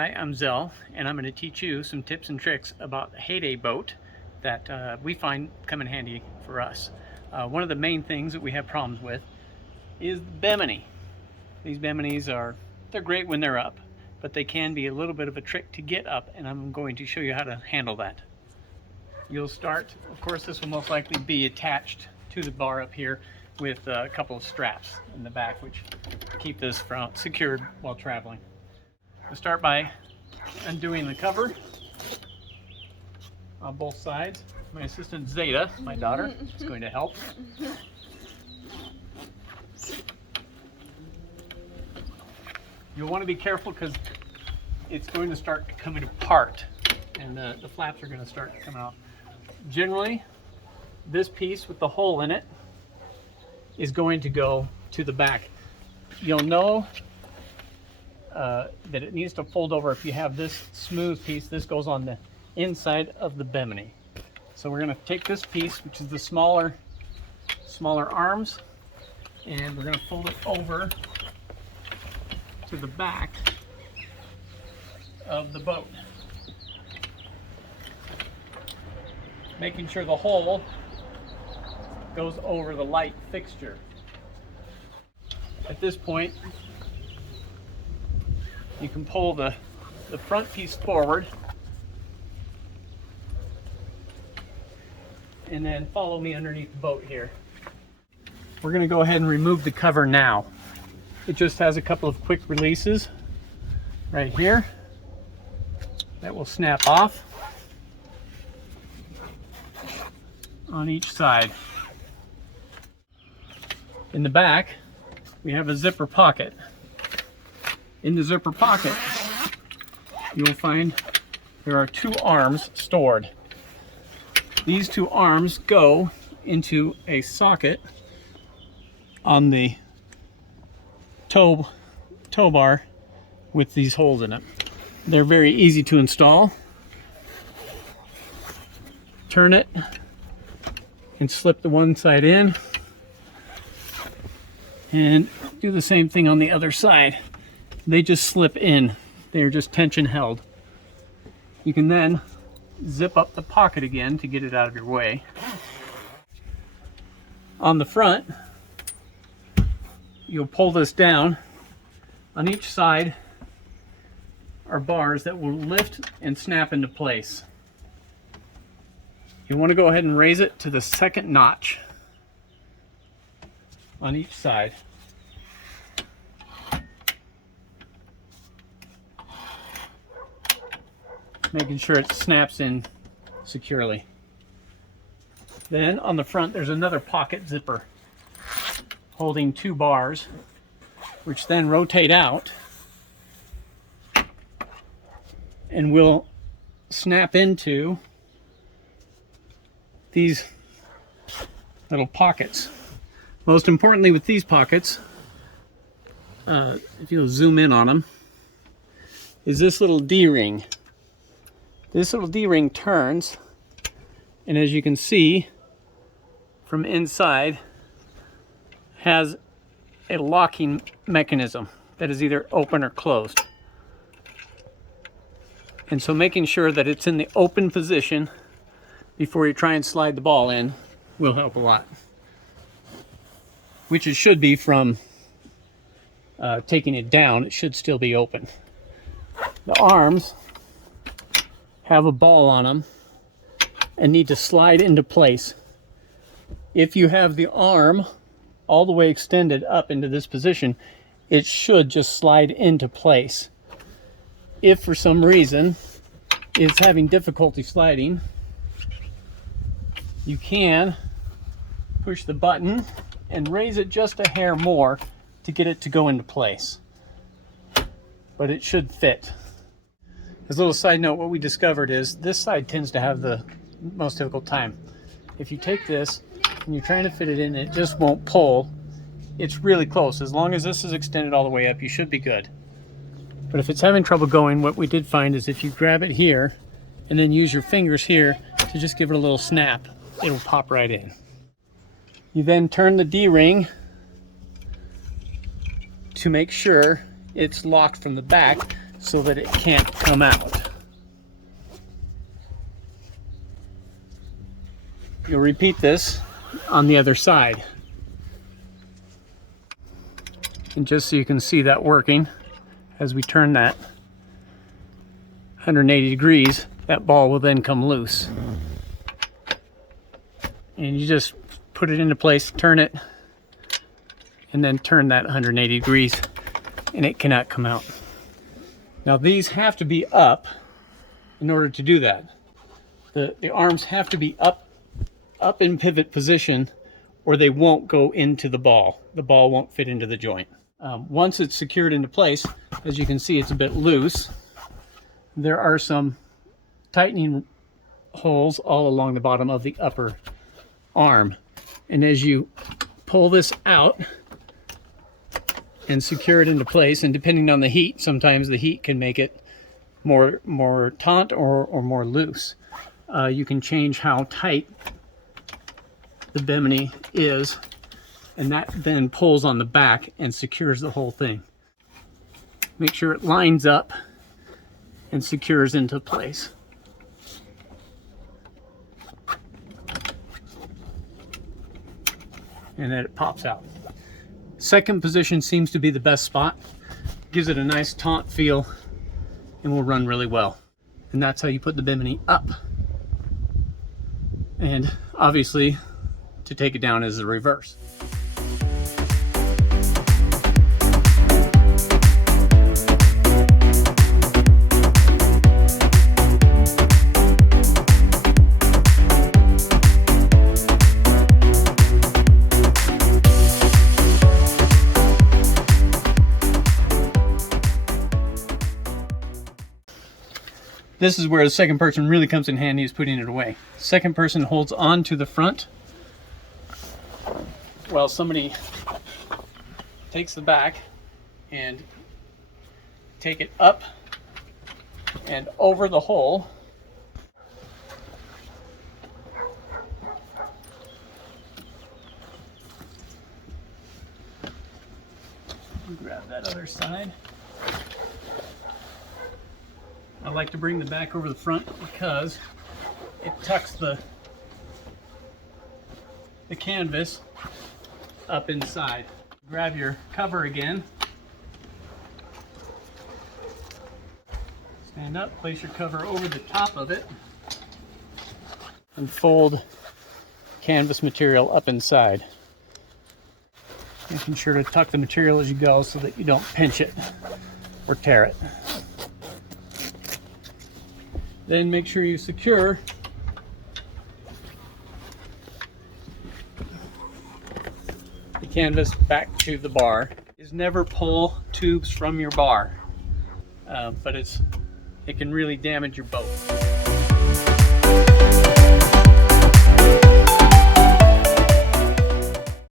Hi, I'm Zell, and I'm going to teach you some tips and tricks about a Heyday boat that we find come in handy for us. One of the main things that we have problems with is the Bimini. These Biminis they're great when they're up, but they can be a little bit of a trick to get up, and I'm going to show you how to handle that. You'll start, of course, this will most likely be attached to the bar up here with a couple of straps in the back, which keep this secured while traveling. We'll start by undoing the cover on both sides. My assistant Zeta, my daughter, is going to help. You'll want to be careful because it's going to start coming apart and the flaps are going to start coming off. Generally, this piece with the hole in it is going to go to the back. You'll know that it needs to fold over if you have this smooth piece. This goes on the inside of the Bimini. So we're going to take this piece, which is the smaller arms, and we're going to fold it over to the back of the boat, making sure the hole goes over the light fixture. At this point, you can pull the front piece forward and then follow me underneath the boat here. We're going to go ahead and remove the cover now. It just has a couple of quick releases right here that will snap off on each side. In the back, we have a zipper pocket. In the zipper pocket, you will find there are two arms stored. These two arms go into a socket on the tow bar with these holes in it. They're very easy to install. Turn it and slip the one side in, and do the same thing on the other side. They just slip in. They're just tension held. You can then zip up the pocket again to get it out of your way. On the front, you'll pull this down. On each side are bars that will lift and snap into place. You want to go ahead and raise it to the second notch on each side. Making sure it snaps in securely. Then on the front there's another pocket zipper holding two bars, which then rotate out and will snap into these little pockets. Most importantly with these pockets, if you'll zoom in on them, is this little D-ring. This little D-ring turns, and as you can see from inside, has a locking mechanism that is either open or closed. And so making sure that it's in the open position before you try and slide the ball in will help a lot. Which it should be from taking it down. It should still be open. The arms have a ball on them and need to slide into place. If you have the arm all the way extended up into this position, it should just slide into place. If for some reason it's having difficulty sliding, you can push the button and raise it just a hair more to get it to go into place. But it should fit. As a little side note, what we discovered is this side tends to have the most difficult time. If you take this and you're trying to fit it in, it just won't pull. It's really close. As long as this is extended all the way up, you should be good. But if it's having trouble going, what we did find is if you grab it here and then use your fingers here to just give it a little snap, it'll pop right in. You then turn the D-ring to make sure it's locked from the back. so that it can't come out. You'll repeat this on the other side. And just so you can see that working, as we turn that 180 degrees, that ball will then come loose. And you just put it into place, turn it, and then turn that 180 degrees, and it cannot come out. Now these have to be up in order to do that. The arms have to be up in pivot position, or they won't go into the ball. The ball won't fit into the joint. Once it's secured into place, as you can see, it's a bit loose. There are some tightening holes all along the bottom of the upper arm. And as you pull this out and secure it into place, and depending on the heat, sometimes the heat can make it more taut or more loose. You can change how tight the Bimini is, and that then pulls on the back and secures the whole thing. Make sure it lines up and secures into place. And then it pops out. Second position seems to be the best spot. Gives it a nice taut feel and will run really well. And that's how you put the Bimini up. And obviously, to take it down is the reverse. This is where the second person really comes in handy, is putting it away. Second person holds on to the front while somebody takes the back and take it up and over the hole. Grab that other side. I like to bring the back over the front because it tucks the canvas up inside. Grab your cover again. Stand up, place your cover over the top of it, and fold canvas material up inside. Making sure to tuck the material as you go so that you don't pinch it or tear it. Then make sure you secure the canvas back to the bar. Is never pull tubes from your bar, but it can really damage your boat.